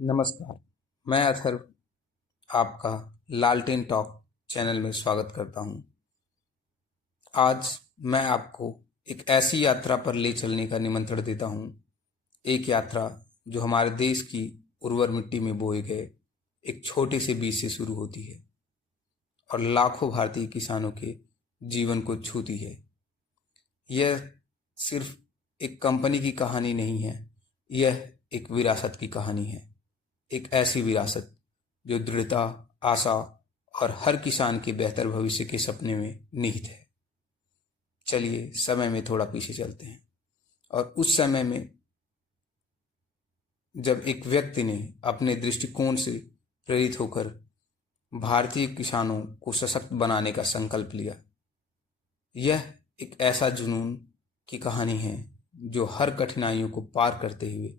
नमस्कार। मैं अथर्व आपका लालटेन टॉक चैनल में स्वागत करता हूं। आज मैं आपको एक ऐसी यात्रा पर ले चलने का निमंत्रण देता हूं, एक यात्रा जो हमारे देश की उर्वर मिट्टी में बोए गए एक छोटे से बीज से शुरू होती है और लाखों भारतीय किसानों के जीवन को छूती है। यह सिर्फ एक कंपनी की कहानी नहीं है, यह एक विरासत की कहानी है। एक ऐसी विरासत जो दृढ़ता, आशा और हर किसान के बेहतर भविष्य के सपने में निहित है। चलिए समय में थोड़ा पीछे चलते हैं और उस समय में जब एक व्यक्ति ने अपने दृष्टिकोण से प्रेरित होकर भारतीय किसानों को सशक्त बनाने का संकल्प लिया। यह एक ऐसा जुनून की कहानी है जो हर कठिनाइयों को पार करते हुए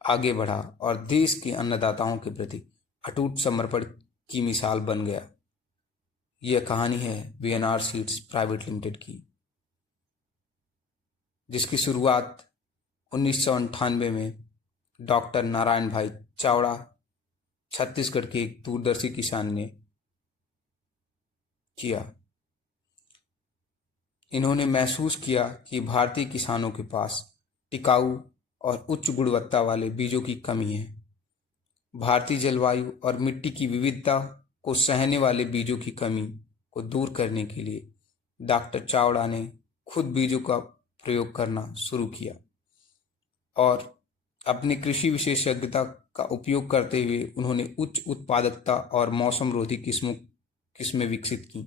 आगे बढ़ा और देश के अन्नदाताओं के प्रति अटूट समर्पण की मिसाल बन गया। यह कहानी है वीएनआर सीड्स प्राइवेट लिमिटेड की, जिसकी शुरुआत 1998 में डॉक्टर नारायण भाई चावड़ा, छत्तीसगढ़ के एक दूरदर्शी किसान ने किया। इन्होंने महसूस किया कि भारतीय किसानों के पास टिकाऊ और उच्च गुणवत्ता वाले बीजों की कमी है। भारतीय जलवायु और मिट्टी की विविधता को सहने वाले बीजों की कमी को दूर करने के लिए डॉक्टर चावड़ा ने खुद बीजों का प्रयोग करना शुरू किया और अपनी कृषि विशेषज्ञता का उपयोग करते हुए उन्होंने उच्च उत्पादकता और मौसम रोधी किस्में विकसित की।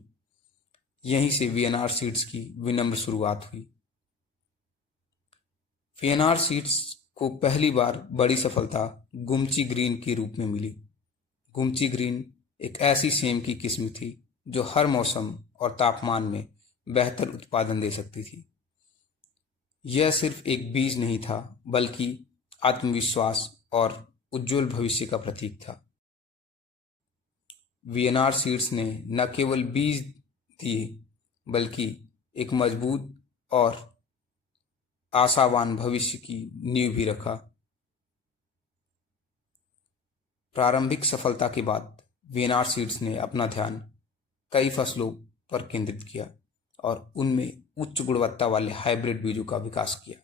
यहीं से वीएनआर सीड्स की विनम्र शुरुआत हुई। वीएनआर सीड्स को पहली बार बड़ी सफलता गुमची ग्रीन के रूप में मिली। गुमची ग्रीन एक ऐसी सेम की किस्म थी जो हर मौसम और तापमान में बेहतर उत्पादन दे सकती थी। यह सिर्फ एक बीज नहीं था, बल्कि आत्मविश्वास और उज्जवल भविष्य का प्रतीक था। वीएनआर सीड्स ने न केवल बीज दिए, बल्कि एक मजबूत और आशावान भविष्य की नींव भी रखा। प्रारंभिक सफलता के बाद वीएनआर सीड्स ने अपना ध्यान कई फसलों पर केंद्रित किया और उनमें उच्च गुणवत्ता वाले हाइब्रिड बीजों का विकास किया।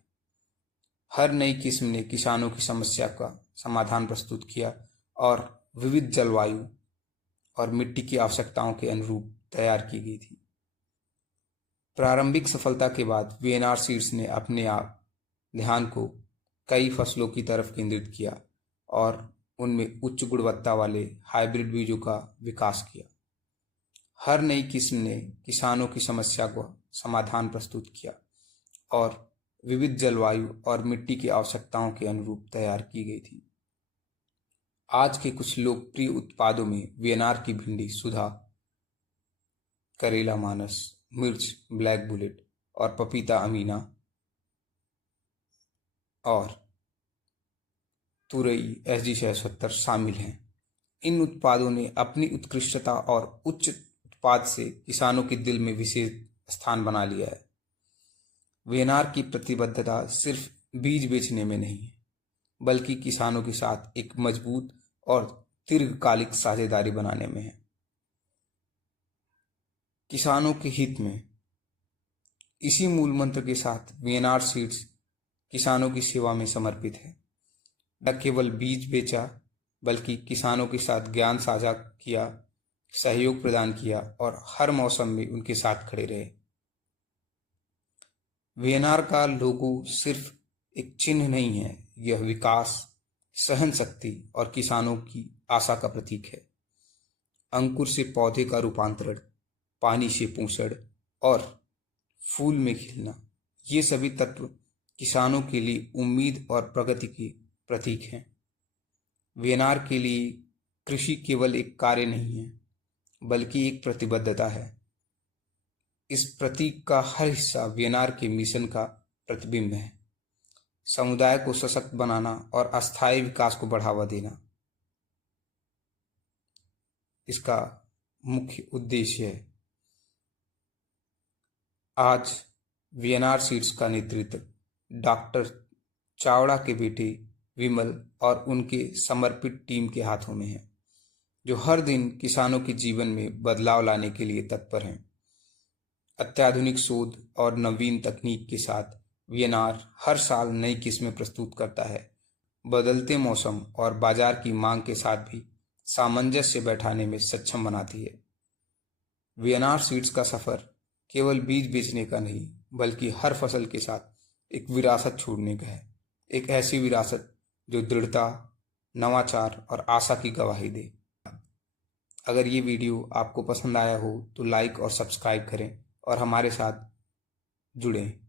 हर नई किस्म ने किसानों की समस्या का समाधान प्रस्तुत किया और विविध जलवायु और मिट्टी की आवश्यकताओं के अनुरूप तैयार की गई थी। प्रारंभिक सफलता के बाद वीएनआर सीड्स ने अपने आप ध्यान को कई फसलों की तरफ केंद्रित किया और उनमें उच्च गुणवत्ता वाले हाइब्रिड बीजों का विकास किया। हर नई किस्म ने किसानों की समस्या को समाधान प्रस्तुत किया और विविध जलवायु और मिट्टी की आवश्यकताओं के अनुरूप तैयार की गई थी। आज के कुछ लोकप्रिय उत्पादों में वीएनआर की भिंडी सुधा, करेला मानस, मिर्च ब्लैक बुलेट और पपीता अमीना और तुरई SG670 शामिल हैं। इन उत्पादों ने अपनी उत्कृष्टता और उच्च उत्पाद से किसानों के दिल में विशेष स्थान बना लिया है। वीएनआर की प्रतिबद्धता सिर्फ बीज बेचने में नहीं है, बल्कि किसानों के साथ एक मजबूत और दीर्घकालिक साझेदारी बनाने में है। किसानों के हित में इसी मूल मंत्र के साथ वीएनआर सीड्स किसानों की सेवा में समर्पित है। न केवल बीज बेचा, बल्कि किसानों के साथ ज्ञान साझा किया, सहयोग प्रदान किया और हर मौसम में उनके साथ खड़े रहे। वीएनआर का लोगो सिर्फ एक चिन्ह नहीं है, यह विकास, सहन शक्ति और किसानों की आशा का प्रतीक है। अंकुर से पौधे का रूपांतरण, पानी से पोषण और फूल में खिलना, ये सभी तत्व किसानों के लिए उम्मीद और प्रगति के प्रतीक हैं। वीएनआर के लिए कृषि केवल एक कार्य नहीं है, बल्कि एक प्रतिबद्धता है। इस प्रतीक का हर हिस्सा वीएनआर के मिशन का प्रतिबिंब है। समुदाय को सशक्त बनाना और अस्थायी विकास को बढ़ावा देना इसका मुख्य उद्देश्य है। आज वीएनआर सीड्स का नेतृत्व डॉक्टर चावड़ा के बेटे विमल और उनके समर्पित टीम के हाथों में है, जो हर दिन किसानों के जीवन में बदलाव लाने के लिए तत्पर हैं। अत्याधुनिक शोध और नवीन तकनीक के साथ वीएनआर हर साल नई किस्में प्रस्तुत करता है, बदलते मौसम और बाजार की मांग के साथ भी सामंजस्य बैठाने में सक्षम बनाती है। वीएनआर सीड्स का सफर केवल बीज बेचने का नहीं, बल्कि हर फसल के साथ एक विरासत छोड़ने का है। एक ऐसी विरासत जो दृढ़ता, नवाचार और आशा की गवाही दे। अगर ये वीडियो आपको पसंद आया हो तो लाइक और सब्सक्राइब करें और हमारे साथ जुड़ें।